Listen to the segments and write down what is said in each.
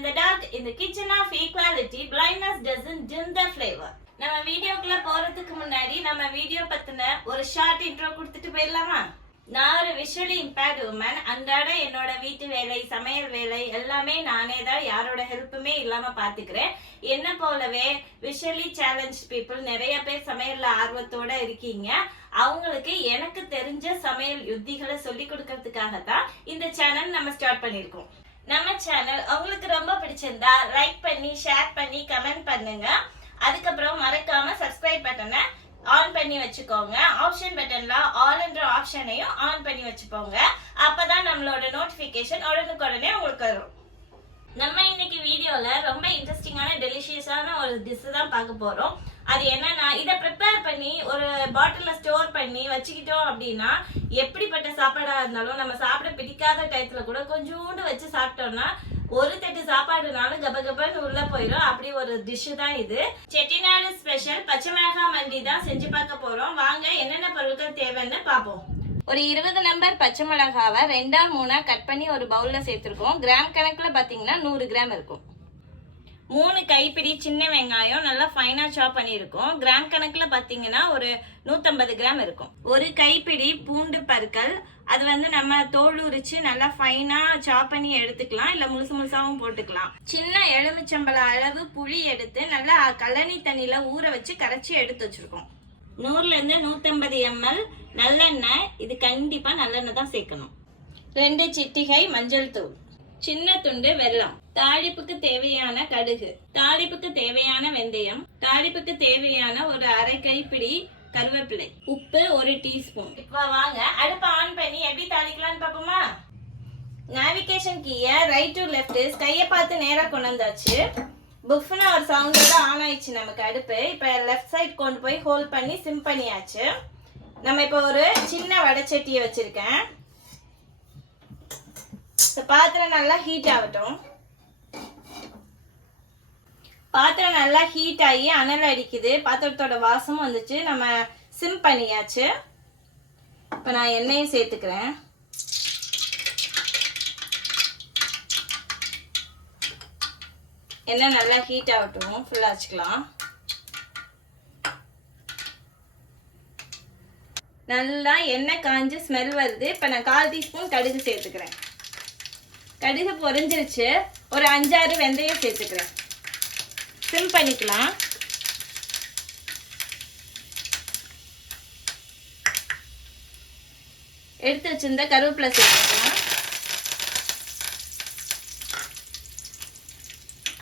in the dark in the kitchen of equality blindness doesn't dim the flavor. நம்ம வீடியோக்குள்ள போறதுக்கு முன்னாடி நம்ம வீடியோ பத்தின ஒரு ஷார்ட் இன்ட்ரோ கொடுத்துட்டு போயிடலாமா? நான் ஒரு விஷுவலி இம்பேர்ட் உமன் அன்றாட என்னோட வீட்டு வேலை சமையல் வேலை எல்லாமே நானே தான் யாரோட ஹெல்ப்புமே இல்லாம பாத்துக்கிறேன். என்ன போலவே விஷுவலி சேலஞ்ச் பீப்புள் நிறைய பேர் சமையல்ல ஆர்வத்தோட இருக்கீங்க. அவங்களுக்கு எனக்கு தெரிஞ்ச சமையல் யுத்திகளை சொல்லி கொடுக்கறதுக்காக தான் இந்த சேனல் நம்ம ஸ்டார்ட் பண்ணியிருக்கோம். நம்ம சேனல் உங்களுக்கு ரொம்ப பிடிச்சிருந்தா லைக் பண்ணி ஷேர் பண்ணி கமெண்ட் பண்ணுங்க. அதுக்கப்புறம் மறக்காம சப்ஸ்கிரைப் பட்டனை ஆன் பண்ணி வச்சுக்கோங்க. ஆப்ஷன் பட்டன்ல ஆல்ன்ற ஆப்ஷனையும் ஆன் பண்ணி வச்சுக்கோங்க. அப்பதான் நம்மளோட நோட்டிபிகேஷன் உடனுக்குடனே உங்களுக்கு வரும். நம்ம இன்னைக்கு வீடியோல ரொம்ப இன்ட்ரெஸ்டிங்கான டெலிஷியஸான ஒரு டிஷ் தான் பார்க்க போறோம். அது என்னன்னா இதை ப்ரிப்பேர் பண்ணி ஒரு பாட்டில்ல ஸ்டோர் பண்ணி வச்சுக்கிட்டோம் அப்படின்னா எப்படிப்பட்ட சாப்பாடா இருந்தாலும் நம்ம சாப்பிட பிடிக்காத டயத்துல கூட கொஞ்சோண்டு வச்சு சாப்பிட்டோம்னா ஒரு தட்டு சாப்பாடுனாலும் கப கபன்னு உள்ள போயிடும் அப்படி ஒரு டிஷ் தான் இது. செட்டிநாடு ஸ்பெஷல் பச்சை மிளகாய் மண்டி தான் செஞ்சு பார்க்க போறோம். வாங்க என்னென்ன பொருட்கள் தேவைன்னு பார்ப்போம். ஒரு இருபது நம்பர் பச்சை மிளகாவை ரெண்டா மூணா கட் பண்ணி ஒரு பவுல்ல சேர்த்துருக்கோம். கிராம் கணக்குல பாத்தீங்கன்னா நூறு கிராம் இருக்கும். மூணு கைப்பிடி சின்ன வெங்காயம் நல்லா ஃபைனா சாப் பண்ணியிருக்கோம். கிராம் கணக்கில் பார்த்தீங்கன்னா ஒரு நூற்றம்பது கிராம் இருக்கும். ஒரு கைப்பிடி பூண்டு பற்கள் அது வந்து நம்ம தோல் உரிச்சு நல்லா ஃபைனா சாப் பண்ணி எடுத்துக்கலாம். இல்லை முழுசு முழுசாவும் போட்டுக்கலாம். சின்ன எலுமிச்சம்பழ அளவு புளி எடுத்து நல்லா கழனி தண்ணியில் ஊற வச்சு கரைச்சி எடுத்து வச்சிருக்கோம். நூறுலேருந்து நூற்றம்பது எம்எல் நல்லெண்ணெய் இது கண்டிப்பாக நல்லெண்ணெய் தான் சேர்க்கணும். ரெண்டு சிட்டிகை மஞ்சள் தூள். சின்ன துண்டு வெல்லம். தாளிப்புக்கு தேவையான கடுகு. தாளிப்புக்கு தேவையான வெந்தயம். தாளிப்புக்கு தேவையான ஒரு அரை கைப்பிடி கருவேப்பிலை. உப்பு ஒரு டீஸ்பூன். இப்போ வாங்க. அடுப்பை ஆன் பண்ணி எப்படி தாளிக்கலாம்னு பார்ப்போமா? நேவிகேஷன் கீயை ரைட் டு லெஃப்ட் கையை பார்த்து நேரா கொண்டு வந்தாச்சு. புஃப்னு ஒரு சவுண்டோட ஆன் ஆயிடுச்சு நமக்கு அடுப்பு. இப்போ லெஃப்ட் சைட் கொண்டு போய் ஹோல்ட் பண்ணி சிம் பண்ணியாச்சு. நம்ம இப்போ ஒரு சின்ன வடச்சட்டியை வச்சிருக்கேன். இந்த பாத்திரம் நல்லா ஹீட் ஆகட்டும். பாத்திரம் நல்லா ஹீட் ஆகி அனல் அடிக்குது. பாத்திரத்தோட வாசமும் வந்துச்சு. நம்ம சிம் பண்ணியாச்சு. இப்போ நான் எண்ணெயும் சேர்த்துக்கிறேன். எண்ணெய் நல்லா ஹீட் ஆகட்டும். ஃபுல்லாக வச்சுக்கலாம். நல்லா எண்ணெய் காஞ்சு ஸ்மெல் வருது. இப்போ நான் கால் டீஸ்பூன் கடுகு சேர்த்துக்கிறேன். கடுகு பொரிஞ்சிருச்சு. ஒரு அஞ்சாறு வெந்தயம் சேர்த்துக்கிறேன். சிம் பண்ணிக்கலாம். எடுத்து வச்சிருந்த கருவேப்பிலை சேர்த்துக்கலாம்.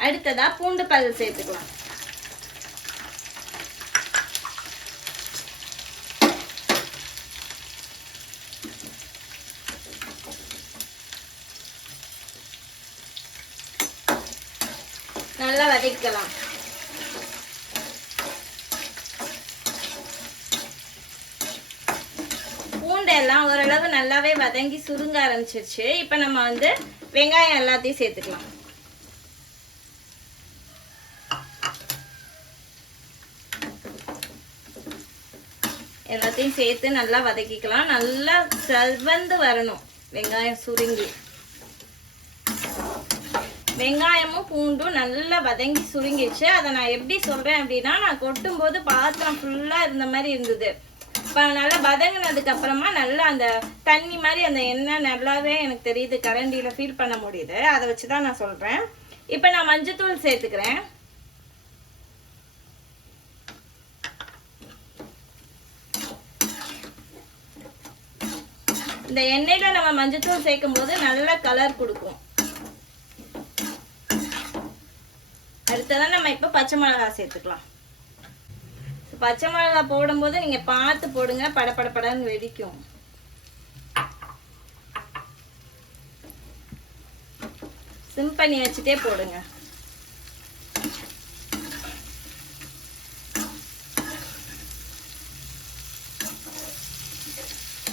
அடுத்ததா பூண்டு பல் சேர்த்துக்கலாம் நல்லா வதக்கலாம் பூண்டெல்லாம் ஓரளவு நல்லாவே வதங்கி சுருங்க ஆரம்பிச்சிருச்சு. இப்போ நம்ம வந்து வெங்காயம் எல்லாத்தையும் சேர்த்துக்கலாம். எல்லாத்தையும் சேர்த்து நல்லா வதக்கிக்கலாம். நல்லா செல்வந்து வரணும். வெங்காயம் சுருங்கி. வெங்காயமும் பூண்டும் நல்லா வதங்கி சுருங்கிடுச்சு. அதை நான் எப்படி சொல்றேன் அப்படின்னா நான் கொட்டும் போது பாத்திரம் ஃபுல்லா இருந்த மாதிரி இருந்தது. இப்போ நல்லா வதங்கினதுக்கு அப்புறமா நல்லா அந்த தண்ணி மாதிரி அந்த எண்ணெய் நல்லாவே எனக்கு தெரியுது கரண்டியில ஃபீல் பண்ண முடியுது. அதை வச்சு தான் நான் சொல்றேன். இப்போ நான் மஞ்சத்தூள் சேர்த்துக்கிறேன். இந்த எண்ணெயில நம்ம மஞ்சத்தூள் சேர்க்கும் போது நல்ல கலர் கொடுக்கும். அடுத்ததான் நம்ம இப்போ பச்சை மிளகா சேர்த்துக்கலாம். பச்சை மிளகாய் போடும்போது நீங்கள் பார்த்து போடுங்க. படப்படப்படன்னு வெடிக்கும். சிம் பண்ணி வச்சுட்டே போடுங்க.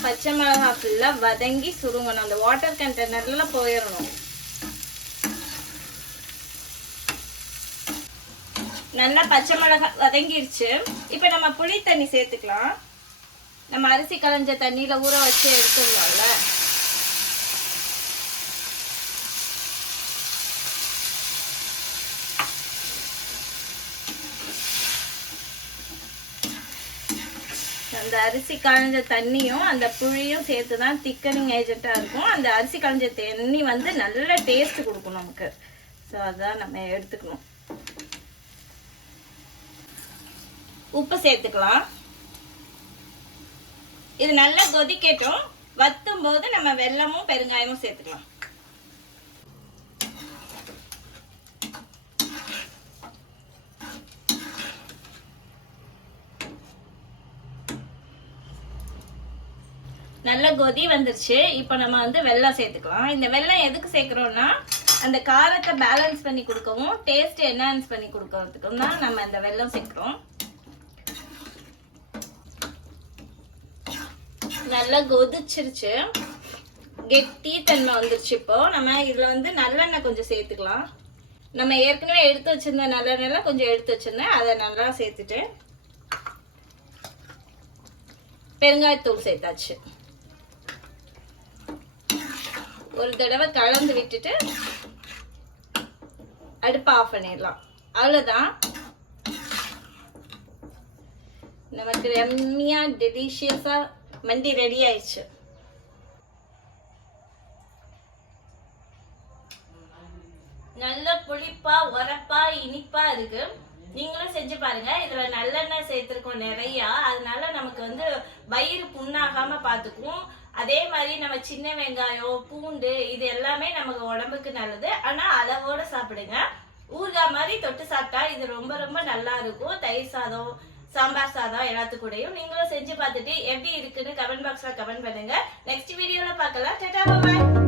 பச்சை மிளகாய் ஃபுல்லாக வதங்கி சுருங்கணும். அந்த வாட்டர் கண்டெய்னர்லாம் போயிடணும் நல்லா பச்சை மிளகா வதங்கிடுச்சு இப்போ நம்ம புளி தண்ணி சேர்த்துக்கலாம். நம்ம அரிசி களைஞ்ச தண்ணியில் ஊற வச்சு எடுத்துருந்தோம்ல அந்த அரிசி களைஞ்ச தண்ணியும் அந்த புளியும் சேர்த்து தான் திக்கனிங் ஏஜென்ட்டாக இருக்கும். அந்த அரிசி களைஞ்ச தண்ணி வந்து நல்ல டேஸ்ட் கொடுக்கும் நமக்கு. ஸோ அதான் நம்ம எடுத்துக்கணும். உப்பு சேர்த்துக்கலாம். இது நல்லா கொதிக்கட்டும். வத்தும் போது நம்ம வெள்ளமும் பெருங்காயமும் சேர்த்துக்கலாம். நல்ல கொதி வந்துருச்சு. இப்போ நம்ம வந்து வெள்ளம் சேர்த்துக்கலாம். இந்த வெள்ளம் எதுக்கு சேர்க்குறோம்னா அந்த காரத்தை பேலன்ஸ் பண்ணி கொடுக்கவும் டேஸ்ட் என்ஹான்ஸ் பண்ணி கொடுக்கறதுக்கும் தான் நம்ம இந்த வெல்லம் சேர்க்குறோம். நல்லா கொதிச்சிருச்சு. கெட்டி தன்மை வந்துருச்சு இப்போ. நம்ம இதுல வந்து நல்லெண்ணெய் கொஞ்சம் சேர்த்துக்கலாம். நம்ம ஏற்கனவே எடுத்து வச்சிருந்த நல்லெண்ணெய்ல கொஞ்சம் எடுத்து வச்சிருந்தேன். அதை நல்லா சேர்த்துட்டு பெருங்காயத்தூள் சேர்த்தாச்சு. ஒரு தடவை கலந்து விட்டுட்டு அடுப்பை ஆஃப் பண்ணிடலாம். அவ்வளோதான் நமக்கு ரம்மியா டெலிஷியஸா மண்டி ரெடி ஆயிடுச்சு நல்ல புளிப்பா உரப்பா இனிப்பா இருக்கு நீங்களும் செஞ்சு பாருங்க. இதுல நல்லெண்ணெய் சேர்த்திருக்கோம் நிறைய. அதனால நமக்கு வந்து வயிறு புண்ணாகாம பாத்துக்கும் அதே மாதிரி நம்ம சின்ன வெங்காயம் பூண்டு இது எல்லாமே நமக்கு உடம்புக்கு நல்லது. ஆனா அளவோட சாப்பிடுங்க. ஊறுகாய் மாதிரி தொட்டு சாப்பிட்டா இது ரொம்ப ரொம்ப நல்லா இருக்கும். தயிர் சாதம் சாம்பார் சாதம் எல்லாத்துக்கூடையும் நீங்களும் செஞ்சு பார்த்துட்டு எப்படி இருக்குன்னு கமெண்ட் பாக்ஸ்ல கமெண்ட் பண்ணுங்க. நெக்ஸ்ட் வீடியோல பார்க்கலாம். டாடா பாய்